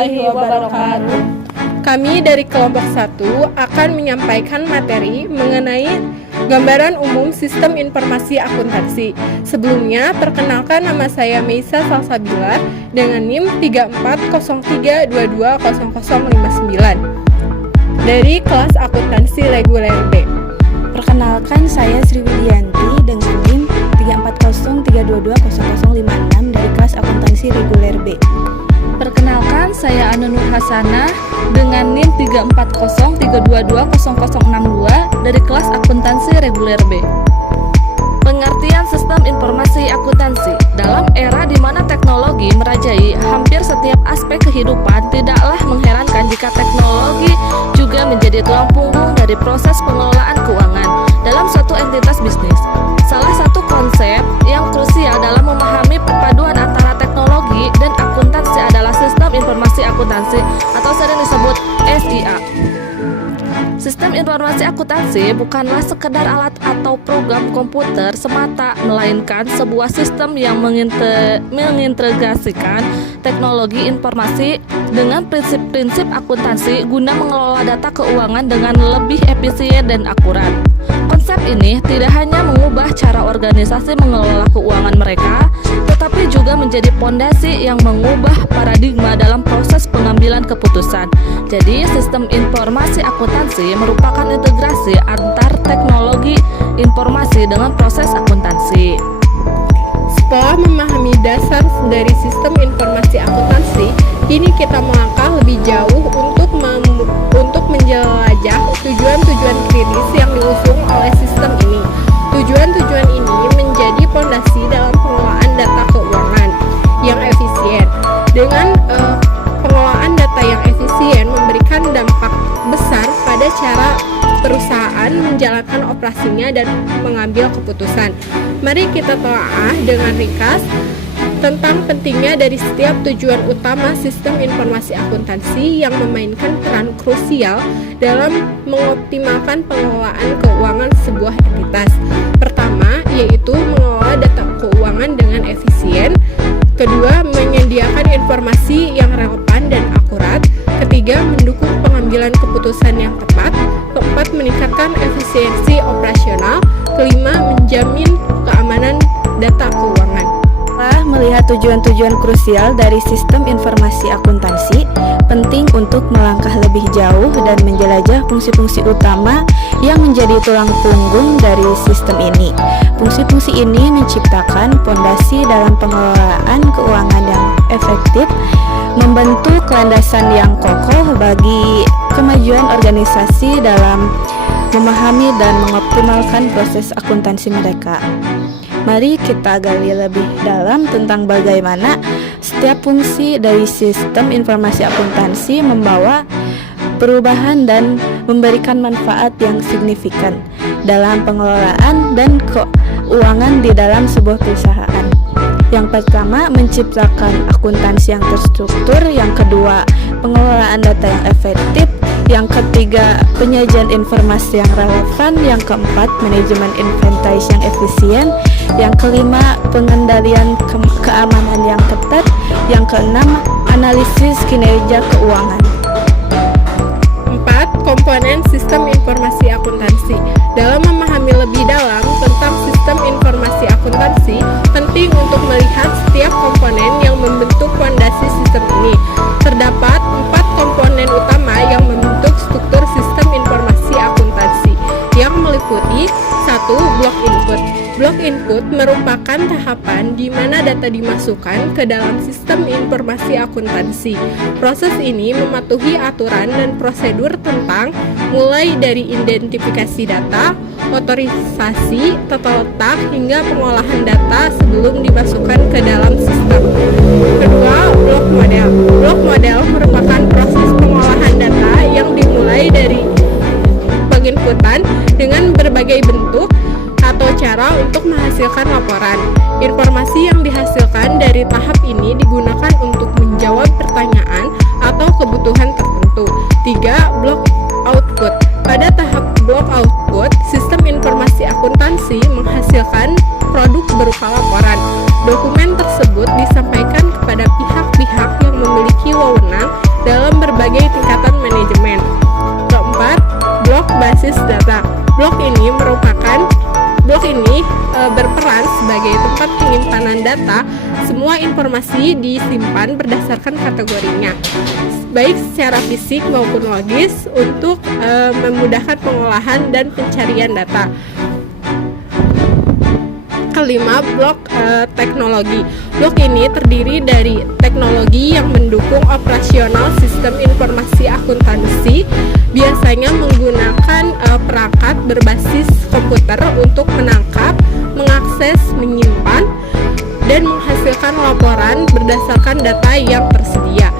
warahmatullahi wabarakatuh. Kami dari kelompok 1 akan menyampaikan materi mengenai gambaran umum sistem informasi akuntansi. Sebelumnya, perkenalkan nama saya Meisa Salsabila dengan NIM 3403220059 dari kelas akuntansi reguler B. Perkenalkan, saya Sri Widianti dengan NIM 3403220056 dari kelas akuntansi reguler B. Perkenalkan, saya Anu Nur Hasanah dengan NIM 3403220062 dari kelas akuntansi reguler B. Pengertian sistem informasi akuntansi. Dalam era di mana teknologi merajai hampir setiap aspek kehidupan, tidaklah mengherankan jika teknologi juga menjadi tulang punggung dari proses pengelolaan keuangan dalam suatu entitas bisnis. Salah satu konsep yang krusial dalam memahami perpaduan antara teknologi dan akuntansi adalah sistem informasi akuntansi atau sering disebut SIA. Sistem informasi akuntansi bukanlah sekedar alat atau program komputer semata, melainkan sebuah sistem yang mengintegrasikan teknologi informasi dengan prinsip-prinsip akuntansi guna mengelola data keuangan dengan lebih efisien dan akurat. Konsep ini tidak hanya mengubah cara organisasi mengelola keuangan mereka, tetapi juga menjadi pondasi yang mengubah paradigma dalam proses pengambilan keputusan. Jadi, sistem informasi akuntansi merupakan integrasi antar teknologi informasi dengan proses akuntansi. Setelah memahami dasar dari sistem informasi akuntansi, kini kita melangkah lebih jauh untuk menjelajah tujuan-tujuan klinis yang diusung oleh sistem ini. Tujuan-tujuan ini menjadi pondasi dalam pengelolaan data keuangan yang efisien. Dengan pengelolaan data yang efisien memberikan dampak besar pada cara perusahaan menjalankan operasinya dan mengambil keputusan. Mari kita telaah dengan ringkas tentang pentingnya dari setiap tujuan utama sistem informasi akuntansi yang memainkan peran krusial dalam mengoptimalkan pengelolaan keuangan sebuah entitas. Pertama, yaitu mengelola data keuangan dengan efisien. Kedua, menyediakan informasi yang relevan dan akurat. Ketiga, mendukung pengambilan keputusan yang tepat. Keempat, meningkatkan efisiensi operasional. Kelima, menjamin keamanan data keuangan. Setelah melihat tujuan-tujuan krusial dari sistem informasi akuntansi, penting untuk melangkah lebih jauh dan menjelajah fungsi-fungsi utama yang menjadi tulang punggung dari sistem ini. Fungsi-fungsi ini menciptakan pondasi dalam pengelolaan keuangan yang efektif, membentuk landasan yang kokoh bagi kemajuan organisasi dalam memahami dan mengoptimalkan proses akuntansi mereka. Mari kita gali lebih dalam tentang bagaimana setiap fungsi dari sistem informasi akuntansi membawa perubahan dan memberikan manfaat yang signifikan dalam pengelolaan dan keuangan di dalam sebuah perusahaan. Yang pertama, menciptakan akuntansi yang terstruktur. Yang kedua, pengelolaan data yang efektif. Yang ketiga, penyajian informasi yang relevan. Yang keempat, manajemen inventaris yang efisien. Yang kelima, pengendalian keamanan yang ketat. Yang keenam, analisis kinerja keuangan. 4. Komponen sistem informasi akuntansi. Dalam memahami lebih dalam tentang sistem informasi akuntansi, penting untuk melihat setiap komponen yang membentuk fondasi sistem ini. Terdapat 4 komponen utama yang membentuk struktur sistem informasi akuntansi, yang meliputi 1. Blok input. Blok input merupakan tahapan di mana data dimasukkan ke dalam sistem informasi akuntansi. Proses ini mematuhi aturan dan prosedur tentang mulai dari identifikasi data, otorisasi, tata letak, hingga pengolahan data sebelum dimasukkan ke dalam sistem. Kedua, blok model. Blok model merupakan proses pengolahan data yang dimulai dari penginputan dengan berbagai bentuk atau cara untuk menghasilkan laporan. Informasi yang dihasilkan dari tahap ini digunakan untuk menjawab pertanyaan atau kebutuhan tertentu. 3. Blok output. Pada tahap blok output, sistem informasi akuntansi menghasilkan produk berupa laporan. Dokumen tersebut disampaikan kepada pihak-pihak yang memiliki wewenang berbasis data. Blok ini berperan sebagai tempat penyimpanan data. Semua informasi disimpan berdasarkan kategorinya, baik secara fisik maupun logis, untuk memudahkan pengolahan dan pencarian data. Kelima, blok teknologi. Blok ini terdiri dari teknologi yang mendukung operasional sistem informasi akuntansi, biasanya menggunakan perangkat berbasis komputer untuk menangkap, mengakses, menyimpan, dan menghasilkan laporan berdasarkan data yang tersedia.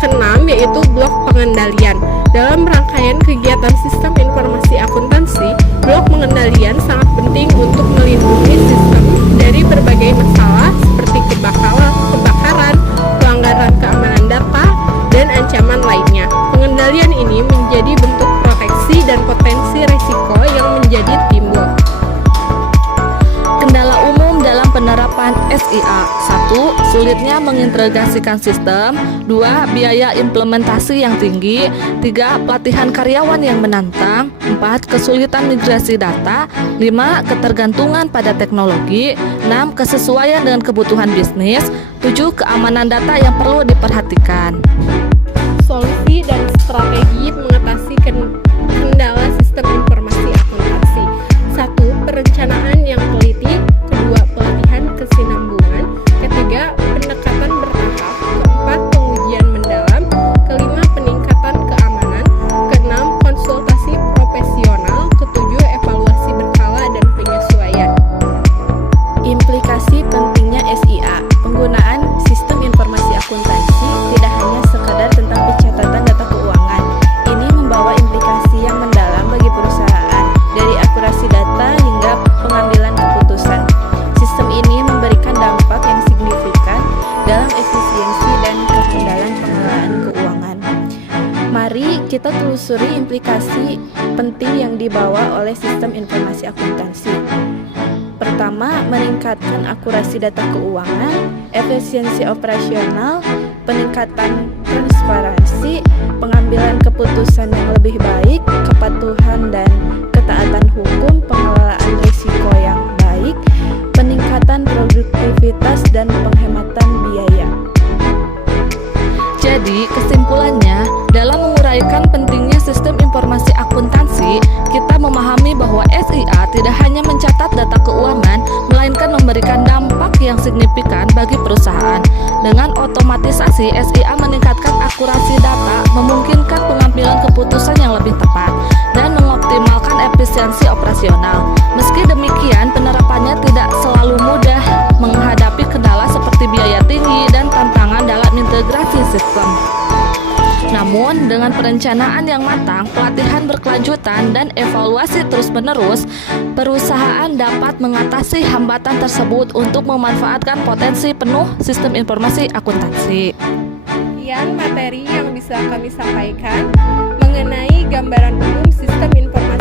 Keenam, yaitu blok pengendalian. Dalam rangkaian kegiatan sistem informasi akuntansi, blok pengendalian sangat penting untuk melindungi sistem dari berbagai masalah seperti kebakaran, pelanggaran keamanan data, dan ancaman lainnya. Pengendalian ini menjadi bentuk proteksi dan potensi risiko yang menjadi timbul. Kendala umum dalam penerapan SIA: 1. Sulitnya mengintegrasikan sistem. 2. Biaya implementasi yang tinggi. 3. Pelatihan karyawan yang menantang. 4. Kesulitan migrasi data. 5. Ketergantungan pada teknologi. 6. Kesesuaian dengan kebutuhan bisnis. 7. Keamanan data yang perlu diperhatikan. Solusi dan strategi mengatasi kendala sistem informasi akuntansi. 1. Perencanaan yang teliti. 2. Pelatihan kesinambungan. 3. Pendekatan bertahap. 4. Pengujian mendalam. 5. Peningkatan keamanan. 6. Konsultasi profesional. 7. Evaluasi berkala dan penyesuaian. Implikasi pentingnya SIA. Penggunaan sistem informasi akuntansi tidak hanya sekadar tentang pencatatan data keuangan. Ini membawa implikasi yang mendalam bagi perusahaan, dari akurasi data hingga pengambilan keputusan. Sistem ini memberikan dampak yang signifikan dalam efisiensi dan kehandalan pengelolaan keuangan. Mari kita telusuri implikasi penting yang dibawa oleh sistem informasi akuntansi. Pertama, meningkatkan akurasi data keuangan, efisiensi operasional, peningkatan transparansi, pengambilan keputusan yang lebih baik, kepatuhan dan ketaatan hukum, pengelolaan risiko yang baik, peningkatan produktivitas dan penghematan biaya. Jadi, kesimpulannya, dalam menguraikan pentingnya sistem informasi akuntansi, kita memahami bahwa SIA tidak hanya mencatat data keuangan, melainkan memberikan dampak yang signifikan bagi perusahaan. Dengan otomatisasi, SIA meningkatkan akurasi data, memungkinkan pengambilan keputusan yang lebih tepat, dan mengoptimalkan efisiensi operasional. Meski demikian, penerapannya tidak selalu mudah, menghadapi kendala seperti biaya tinggi dan tantangan dalam integrasi sistem. Namun, dengan perencanaan yang matang, pelatihan berkelanjutan, dan evaluasi terus-menerus, perusahaan dapat mengatasi hambatan tersebut untuk memanfaatkan potensi penuh sistem informasi akuntansi. Sekian materi yang bisa kami sampaikan mengenai gambaran umum sistem informasi